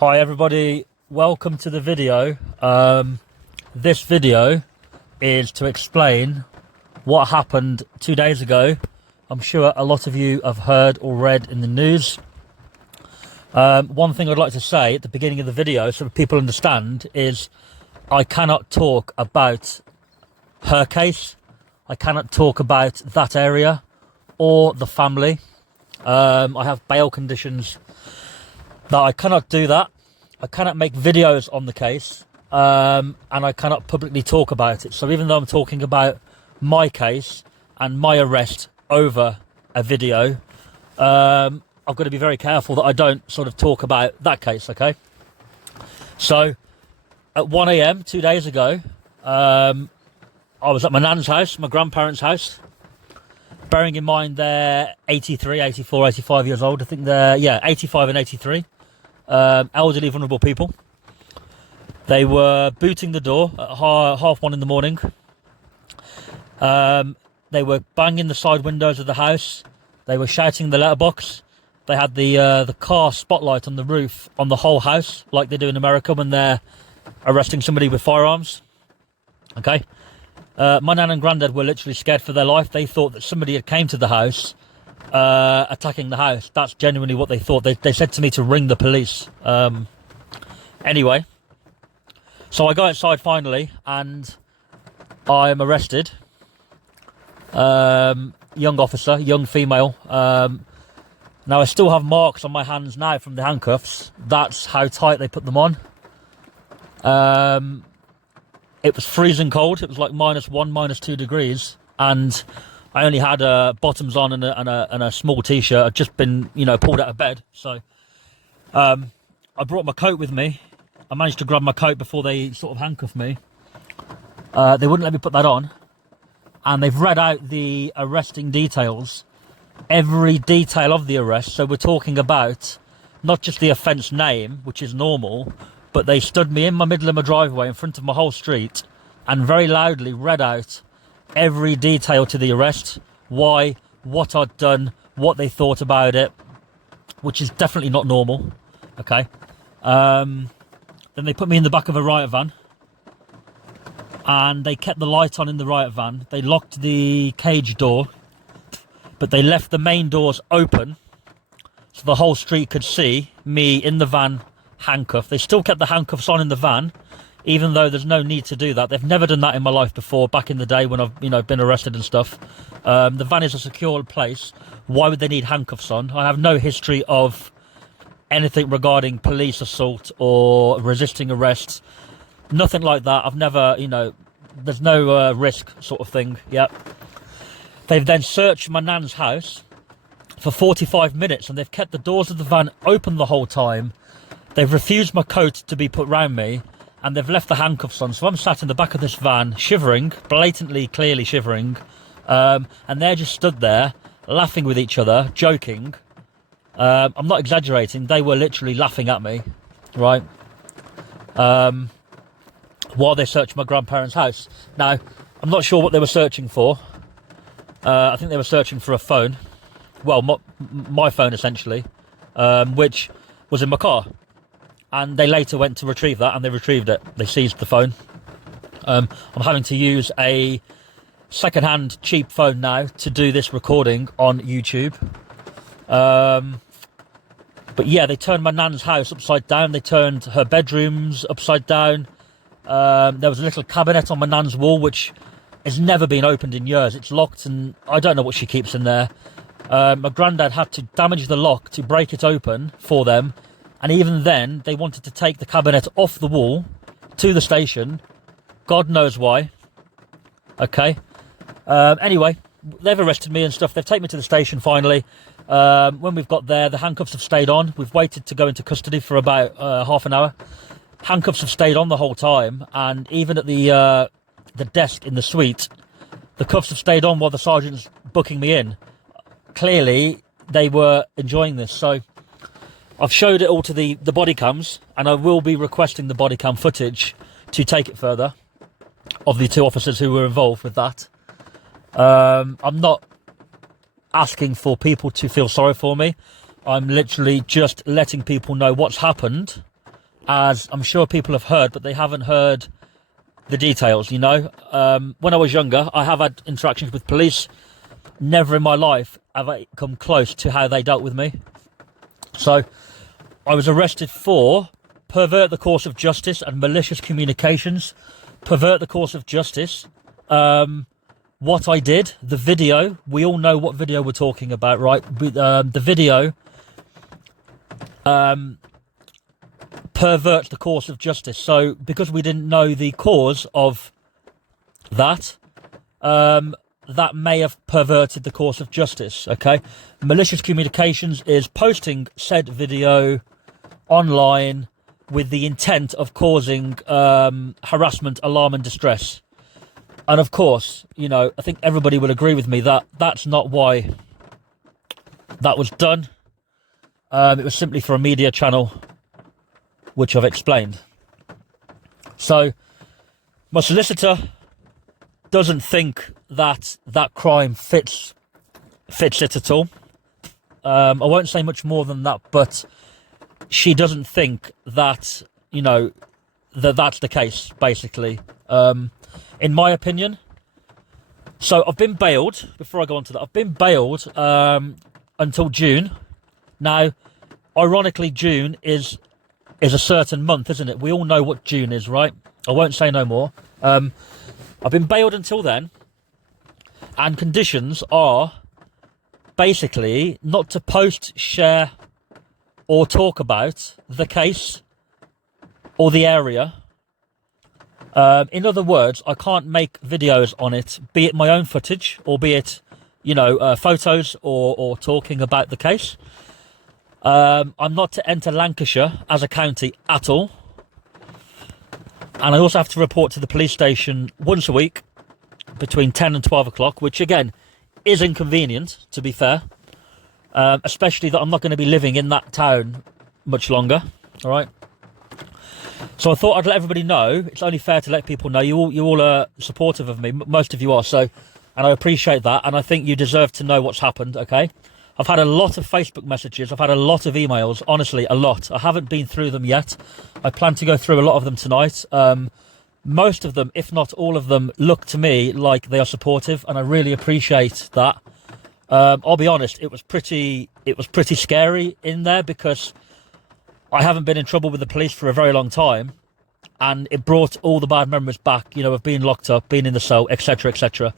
Hi everybody, welcome to the video. This video is to explain what happened 2 days ago. I'm sure a lot of you have heard or read in the news. One thing I'd like to say at the beginning of the video so that people understand is I cannot talk about her case. I cannot talk about that area or the family. I have bail conditions that I cannot do that. I cannot make videos on the case, and I cannot publicly talk about it. So even though I'm talking about my case and my arrest over a video, I've got to be very careful that I don't sort of talk about that case, okay? So at 1 a.m. 2 days ago, I was at my nan's house, my grandparents' house. Bearing in mind they're 83, 84, 85 years old. I think they're, 85 and 83. Elderly, vulnerable people. They were booting the door at 1:30 in the morning. They were banging the side windows of the house. They were shouting the letterbox. They had the car spotlight on the roof on the whole house, like they do in America when they're arresting somebody with firearms. Okay. My nan and granddad were literally scared for their life. They thought that somebody had came to the house, attacking the house. That's genuinely what they thought. They said to me to ring the police. Anyway, so I go outside finally, and I'm arrested. Young officer, young female. Now I still have marks on my hands now from the handcuffs. That's how tight they put them on. It was freezing cold. It was like -1, -2 degrees, and I only had bottoms on and a small t-shirt. I'd just been, pulled out of bed. So I brought my coat with me. I managed to grab my coat before they sort of handcuffed me. They wouldn't let me put that on, and they've read out the arresting details, every detail of the arrest. So we're talking about not just the offence name, which is normal, but they stood me in the middle of my driveway in front of my whole street and very loudly read out every detail to the arrest, why, what I'd done, what they thought about it, which is definitely not normal, okay? Then they put me in the back of a riot van, and they kept the light on in the riot van. They locked the cage door, but they left the main doors open so the whole street could see me in the van handcuffed. They still kept the handcuffs on in the van, even though there's no need to do that. They've never done that in my life before, back in the day when I've been arrested and stuff. The van is a secure place. Why would they need handcuffs on? I have no history of anything regarding police assault or resisting arrests, nothing like that. I've never, there's no risk sort of thing. Yep. They've then searched my nan's house for 45 minutes, and they've kept the doors of the van open the whole time. They've refused my coat to be put round me, and they've left the handcuffs on. So I'm sat in the back of this van, shivering, blatantly, clearly shivering, and they're just stood there, laughing with each other, joking. I'm not exaggerating. They were literally laughing at me, right? While they searched my grandparents' house. Now, I'm not sure what they were searching for. I think they were searching for a phone. Well, my phone, essentially, which was in my car. And they later went to retrieve that, and they retrieved it. They seized the phone. I'm having to use a second-hand cheap phone now to do this recording on YouTube. But yeah, they turned my nan's house upside down. They turned her bedrooms upside down. There was a little cabinet on my nan's wall, which has never been opened in years. It's locked, and I don't know what she keeps in there. My granddad had to damage the lock to break it open for them. And even then, they wanted to take the cabinet off the wall to the station. God knows why. Okay. Anyway, they've arrested me and stuff. They've taken me to the station finally. When we've got there, the handcuffs have stayed on. We've waited to go into custody for about half an hour. Handcuffs have stayed on the whole time. And even at the desk in the suite, the cuffs have stayed on while the sergeant's booking me in. Clearly, they were enjoying this. So I've showed it all to the body cams, and I will be requesting the body cam footage to take it further of the two officers who were involved with that. I'm not asking for people to feel sorry for me. I'm literally just letting people know what's happened as I'm sure people have heard, but they haven't heard the details, you know. When I was younger, I have had interactions with police. Never in my life have I come close to how they dealt with me. So I was arrested for pervert the course of justice and malicious communications. Pervert the course of justice. What I did, the video, we all know what video we're talking about, right? The video perverts the course of justice. So because we didn't know the cause of that, that may have perverted the course of justice, okay? Malicious communications is posting said video online with the intent of causing harassment, alarm and distress. And of course, you know, I think everybody will agree with me that that's not why that was done. It was simply for a media channel, which I've explained. So my solicitor doesn't think that that crime fits it at all. I won't say much more than that, but she doesn't think that, you know, that's the case, basically. In my opinion. So I've been bailed, before I go on to that, I've been bailed until June. Now, ironically, June is a certain month, isn't it? We all know what June is, right? I won't say no more. I've been bailed until then, and conditions are basically not to post, share, or talk about the case or the area. In other words, I can't make videos on it, be it my own footage, or be it, you know, photos or talking about the case. I'm not to enter Lancashire as a county at all. And I also have to report to the police station once a week between 10 and 12 o'clock, which again is inconvenient, to be fair. Especially that I'm not going to be living in that town much longer, all right? So I thought I'd let everybody know. It's only fair to let people know. You all are supportive of me. Most of you are, so, and I appreciate that. And I think you deserve to know what's happened, okay? I've had a lot of Facebook messages. I've had a lot of emails, honestly, a lot. I haven't been through them yet. I plan to go through a lot of them tonight. Most of them, if not all of them, look to me like they are supportive, and I really appreciate that. I'll be honest, it was pretty scary in there because I haven't been in trouble with the police for a very long time, and it brought all the bad memories back, you know, of being locked up, being in the cell, etc., etc.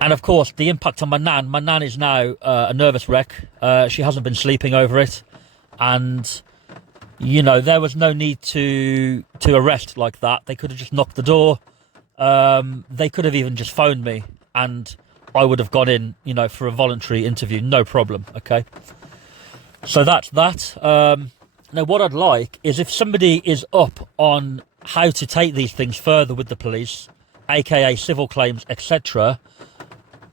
And of course, the impact on my nan. My nan is now a nervous wreck. She hasn't been sleeping over it, and you know, there was no need to arrest like that. They could have just knocked the door. They could have even just phoned me, and I would have gone in, you know, for a voluntary interview, no problem. Okay. So that's that. Now, what I'd like is if somebody is up on how to take these things further with the police, aka civil claims, etc.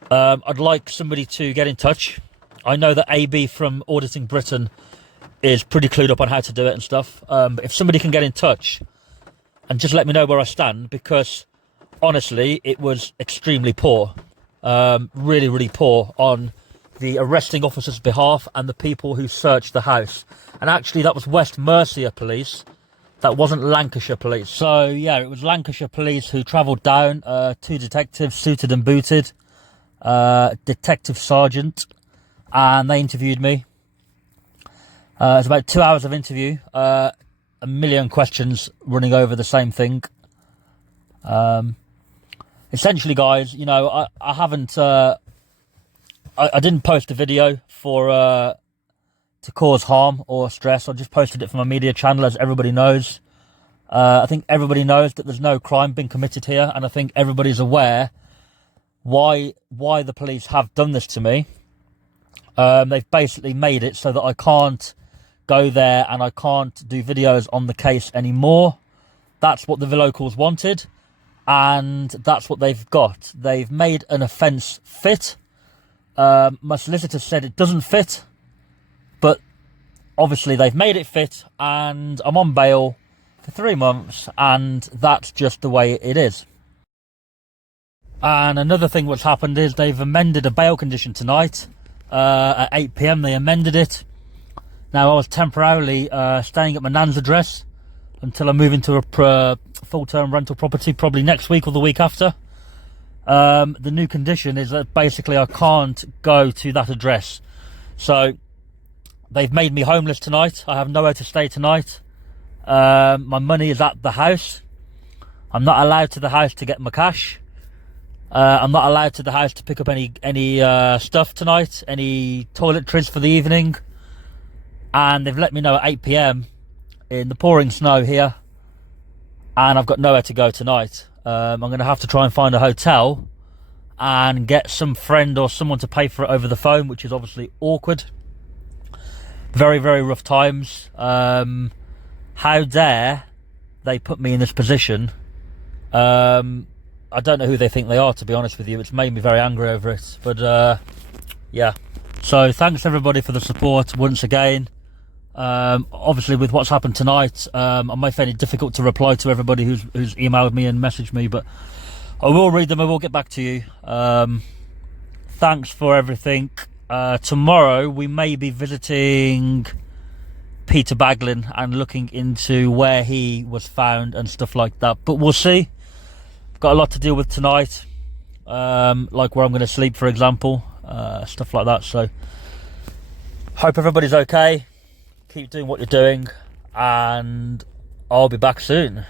I'd like somebody to get in touch. I know that AB from Auditing Britain is pretty clued up on how to do it and stuff. But if somebody can get in touch and just let me know where I stand, because honestly, it was extremely poor. Really, really poor on the arresting officer's behalf and the people who searched the house. And actually, that was West Mercia Police. That wasn't Lancashire Police. So, yeah, it was Lancashire Police who travelled down, 2 detectives, suited and booted, Detective Sergeant, and they interviewed me. It was about 2 hours of interview, a million questions running over the same thing. Essentially, guys, you know, I haven't... I didn't post a video to cause harm or stress. I just posted it from my media channel, as everybody knows. I think everybody knows that there's no crime being committed here, and I think everybody's aware why the police have done this to me. They've basically made it so that I can't go there and I can't do videos on the case anymore. That's what the locals wanted, and that's what they've got. They've made an offence fit. My solicitor said it doesn't fit, but obviously they've made it fit, and I'm on bail for 3 months, and that's just the way it is. And another thing what's happened is they've amended a bail condition tonight. At 8 PM they amended it. Now, I was temporarily staying at my nan's address until I move into a full-term rental property, probably next week or the week after. The new condition is that basically I can't go to that address. So they've made me homeless tonight. I have nowhere to stay tonight. My money is at the house. I'm not allowed to the house to get my cash. I'm not allowed to the house to pick up any stuff tonight, any toiletries for the evening. And they've let me know at 8 p.m. in the pouring snow here, and I've got nowhere to go tonight. I'm going to have to try and find a hotel and get some friend or someone to pay for it over the phone, which is obviously awkward. Very, very rough times. How dare they put me in this position? I don't know who they think they are, to be honest with you. It's made me very angry over it. But yeah. So thanks everybody for the support once again. Obviously with what's happened tonight, I might find it difficult to reply to everybody who's emailed me and messaged me, but I will read them. I will get back to you. Thanks for everything. Tomorrow we may be visiting Peter Baglin and looking into where he was found and stuff like that, but we'll see. Got a lot to deal with tonight, like where I'm going to sleep, for example, stuff like that. So hope everybody's okay. Keep doing what you're doing, and I'll be back soon.